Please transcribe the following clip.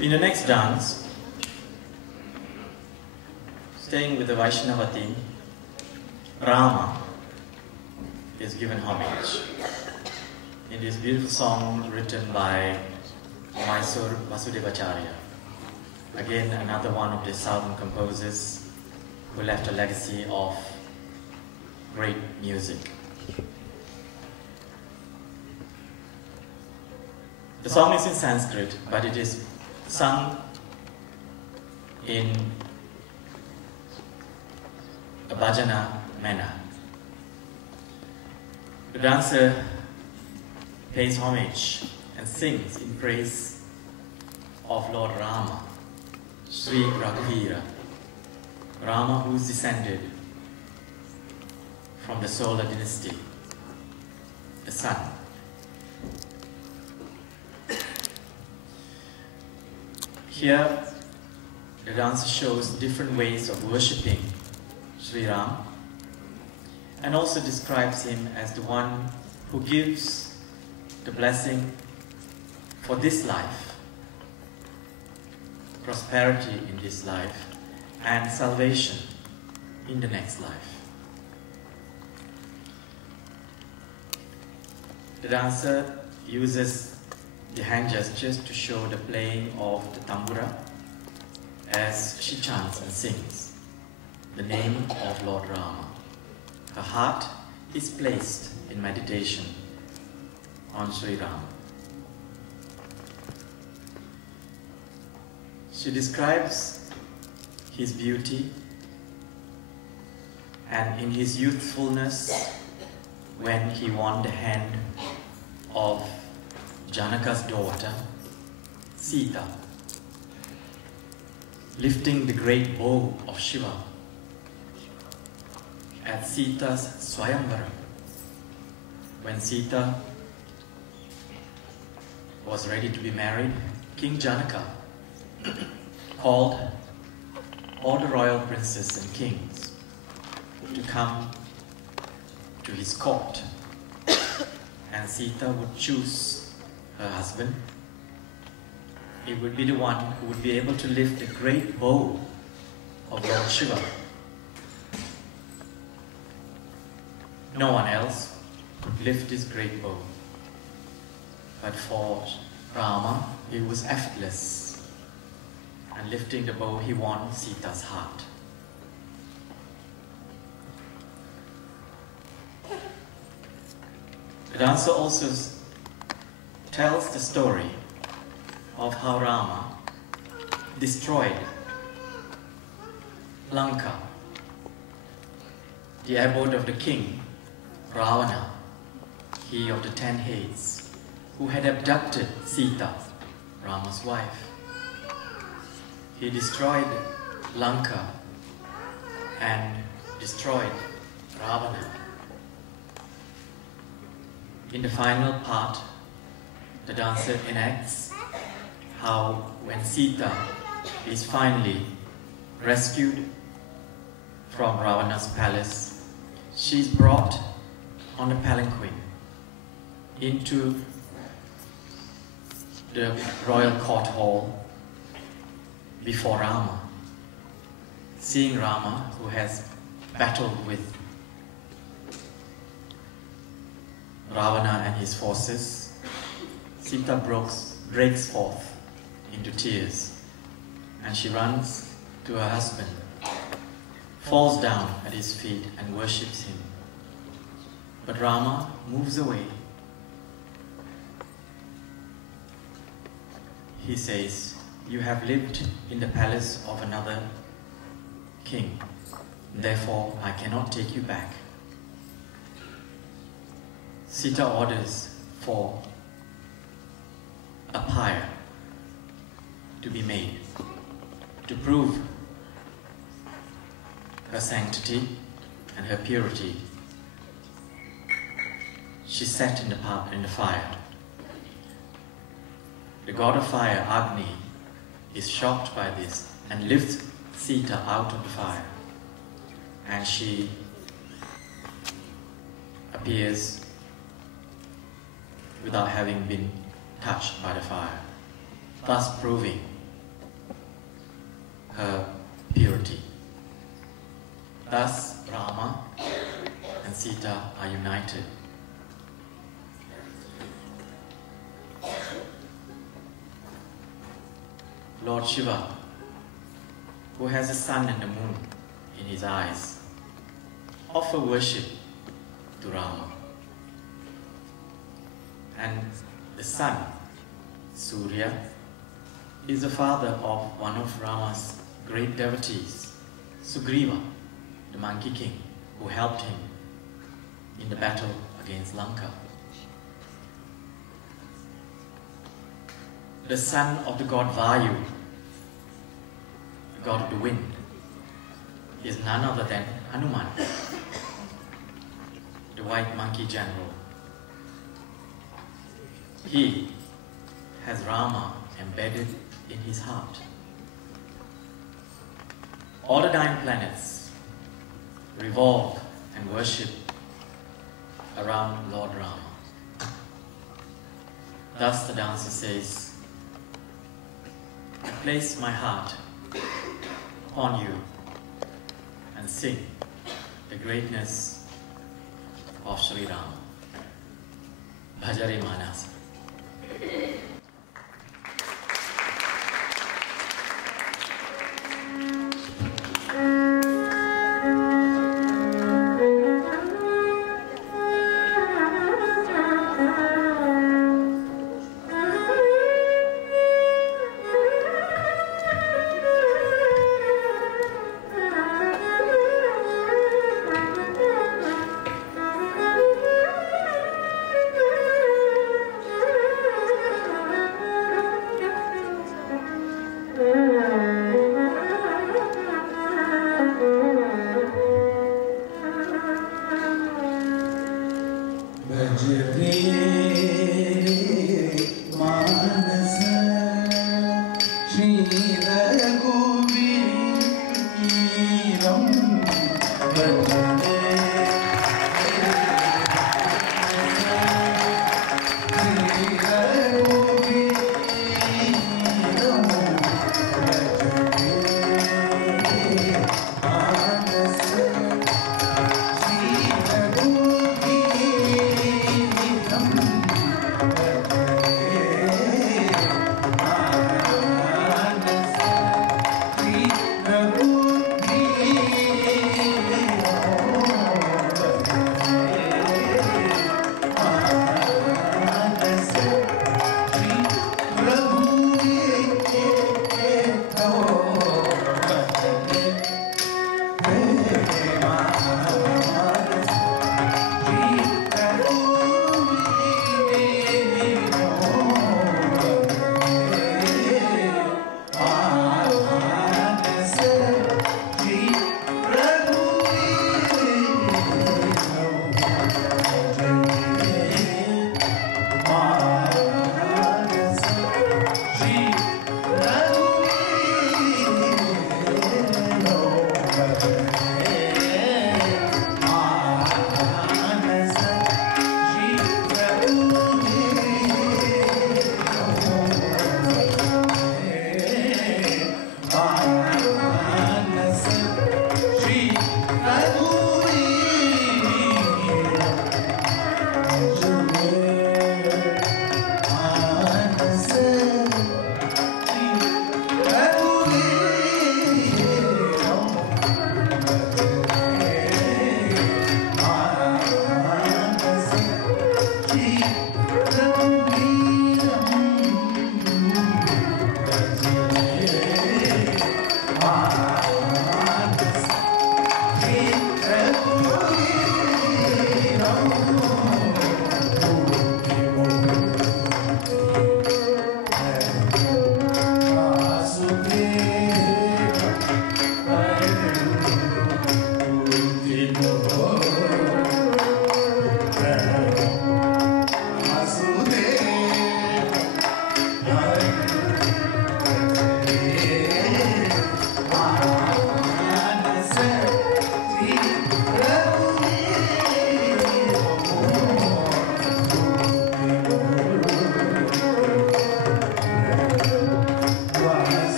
In the next dance, staying with the Vaishnava theme, Rama is given homage in this beautiful song written by Mysore Vasudevacharya. Again, another one of the southern composers who left a legacy of great music. The song is in Sanskrit, but it is sung in a bhajana manner. The dancer pays homage and sings in praise of Lord Rama, Sri Raghuvira, Rama who is descended from the solar dynasty, the sun. Here, the dancer shows different ways of worshipping Sri Ram and also describes him as the one who gives the blessing for this life, prosperity in this life, and salvation in the next life. The dancer uses the hand gestures to show the playing of the tambura as she chants and sings the name of Lord Rama. Her heart is placed in meditation on Sri Ram. She describes his beauty and in his youthfulness when he won the hand of Janaka's daughter, Sita, lifting the great bow of Shiva at Sita's Swayamvara. When Sita was ready to be married, King Janaka called all the royal princes and kings to come to his court, and Sita would choose her husband. He would be the one who would be able to lift the great bow of Lord Shiva. No one else could lift this great bow. But for Rama, it was effortless. And lifting the bow, he won Sita's heart. The dancer also tells the story of how Rama destroyed Lanka, the abode of the king Ravana, he of the 10 heads, who had abducted Sita, Rama's wife. He destroyed Lanka and destroyed Ravana. In the final part, the dancer enacts how when Sita is finally rescued from Ravana's palace, she is brought on a palanquin into the royal court hall before Rama. Seeing Rama, who has battled with Ravana and his forces, Sita breaks forth into tears, and she runs to her husband, falls down at his feet and worships him. But Rama moves away. He says, "You have lived in the palace of another king, therefore I cannot take you back." Sita orders for a pyre to be made to prove her sanctity and her purity. She sat in the fire. The god of fire, Agni, is shocked by this and lifts Sita out of the fire, and she appears without having been touched by the fire, thus proving her purity. Thus, Rama and Sita are united. Lord Shiva, who has the sun and the moon in his eyes, offer worship to Rama. And the sun, Surya, is the father of one of Rama's great devotees, Sugriva, the Monkey King, who helped him in the battle against Lanka. The son of the god Vayu, the god of the wind, is none other than Hanuman, the white monkey general. He has Rama embedded in his heart. All the 9 planets revolve and worship around Lord Rama. Thus the dancer says, I place my heart upon you and sing the greatness of Sri Rama. Bhajare Manasa.